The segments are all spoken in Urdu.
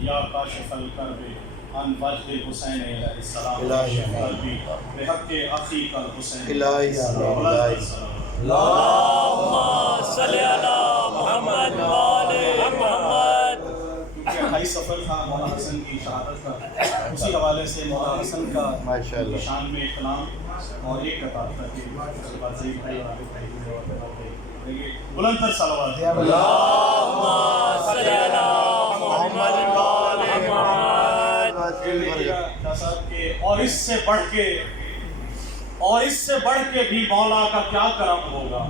یا کاشف الکرب عن وجد حسین علیہ السلام قلبی بحق اخیک الحسین الہی اللہم صلی علی محمد وآل محمد۔ کیونکہ 28 سفر تھا مولانا حسن کی شہادت کا، اسی حوالے سے مولانا حسن کا ماشاءاللہ شان میں ایک کلام اور ایک قطار تھا کہ اس کے بعد زید بھائی اور عابد بھائی دیکھیے بلند تر صلوات اللہم صلی علی محمد وآل محمد۔ اور اس سے بڑھ کے بھی مولا کا کیا کرم ہوگا۔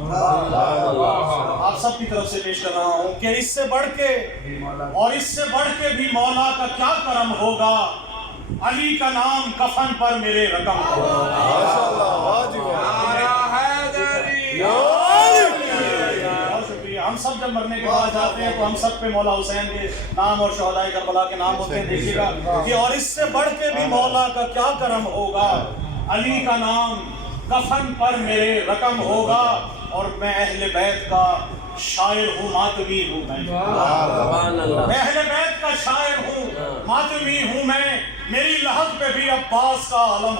آپ سب کی طرف سے پیش کر رہا ہوں کہ اس سے بڑھ کے بھی مولا کا کیا کرم ہوگا، علی کا نام کفن پر میرے رقم ہوگا۔ بہت شکریہ۔ ہم سب جب مرنے کے بعد جاتے ہیں تو ہم سب پہ مولا حسین کے نام اور شہداء کربلا کے نام ہوتے ہیں۔ دیکھیے گا کہ اور اس سے بڑھ کے بھی مولا کا کیا کرم ہوگا، علی کا نام کفن پر میرے رقم ہوگا، اور میں اہل بیت کا شاعر ہوں، ماتمی ہوں میں اہل بیت کا شاعر ہوں، ماتمی ہوں میں، میری لحد پہ بھی عباس کا علم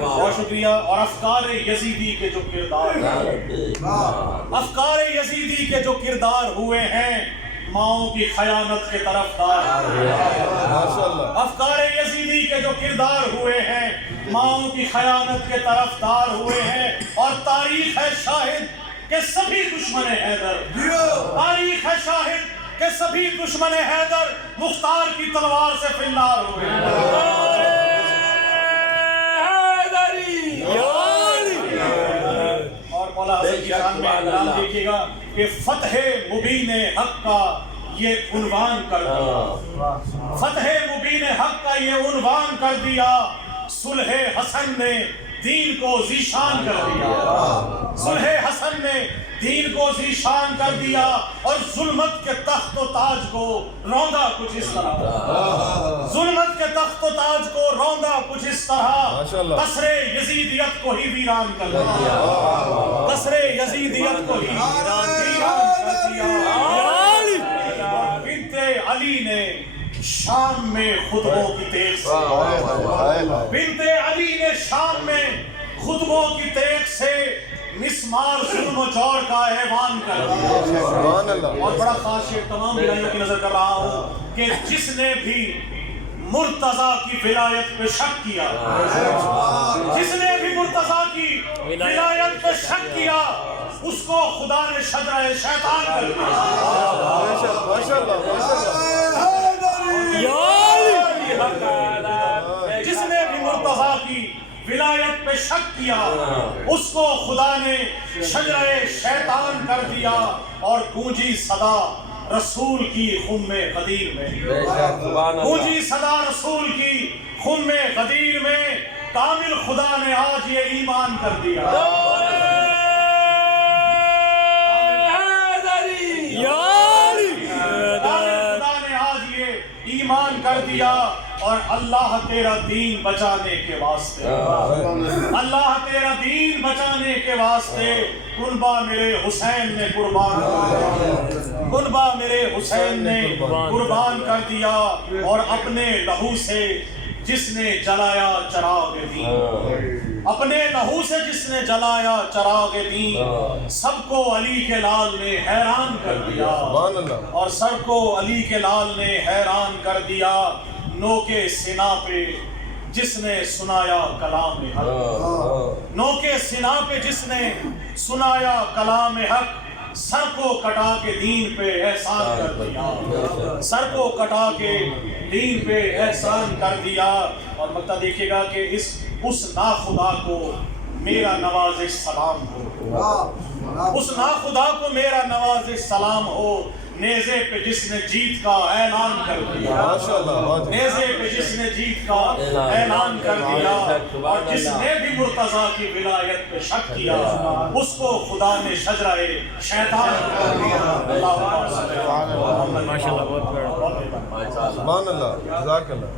بہت شکریہ۔ اور افکار یزیدی کے جو کردار ہوئے ہیں، ماؤں کی خیانت کے طرفدار، افکار یزیدی کے جو کردار ہوئے ہیں، ماؤں کی خیانت کے طرفدار ہوئے ہیں، اور تاریخ ہے شاہد کہ سبھی دشمن حیدر، تاریخ ہے شاہد کہ سبھی دشمن حیدر مختار کی تلوار سے فنار ہوئے ہیں۔ اور مولا حسن کی شان میں اعلان دیکھیے گا کہ فتح مبین حق کا یہ عنوان کر دیا، فتح مبین حق کا یہ عنوان کر دیا، صلح حسن نے دین کو ذیشان کر دیا، صلح حسن نے دین کو ذیشان کر دیا، اور ظلمت کے تخت و تاج کو روندا کچھ اس طرح، ظلمت کے تخت و تاج کو روندا کچھ اس طرح، قصر یزیدیت کو ہی ویران کر دیا، قصر یزیدیت کو ہی ویران کر دیا۔ بنت علی نے شام میں خطبوں کی تیغ سے، بنت علی نے شام میں خطبوں کی تیغ سے مسمار ظلم و جور کا ایوان کر دیا۔ اور بڑا خاص شعر تمام بھائیوں کی نظر کر رہا ہوں کہ جس نے بھی مرتضیٰ کی ولایت پہ شک کیا، جس نے بھی مرتضیٰ کی ولایت پہ شک کیا، اس کو خدا نے شجرہ شیطان کر دیا۔ جس نے بھی مرتضیٰ کی ولایت پہ شک کیا، اس کو خدا نے شجرہ شیطان کر دیا، اور گونجی صدا رسول کی خم غدیر میں، گونجی صدا رسول کی خم غدیر میں، کامل خدا نے آج یہ ایمان کر دیا، ایمان کر دیا۔ اور اللہ تیرا دین بچانے کے واسطے، اللہ تیرا دین بچانے کے واسطے کنبہ میرے حسین نے قربان کر دیا، کنبہ میرے حسین نے قربان کر دیا، اور اپنے لہو سے جس نے جلایا چراغ دین، اپنے لہو سے جس نے جلایا چراغ دین، سب کو علی کے لال نے حیران کر دیا، اور سب کو علی کے لال نے حیران کر دیا۔ نو کے سنا پہ جس نے سنایا کلام حق، نو کے سنا پہ جس نے سنایا کلام حق، سر کو کٹا کے دین پہ احسان کر دیا، سر کو کٹا کے دین پہ احسان کر دیا۔ اور مقطع دیکھیے گا کہ اس ناخدا کو میرا نوازش سلام ہو، اس ناخدا کو میرا نوازش سلام ہو، نیزے پہ جس نے جیت کا اعلان کر دیا، نیزے پہ جس نے جیت کا اعلان کر دیا، اور جس نے بھی مرتضیٰ کی ولایت پہ شک کیا، اس کو خدا نے شجرہ شیطان کر دیا۔ اللہ ماشاءاللہ، بہت بڑا، سبحان اللہ، جزاک اللہ۔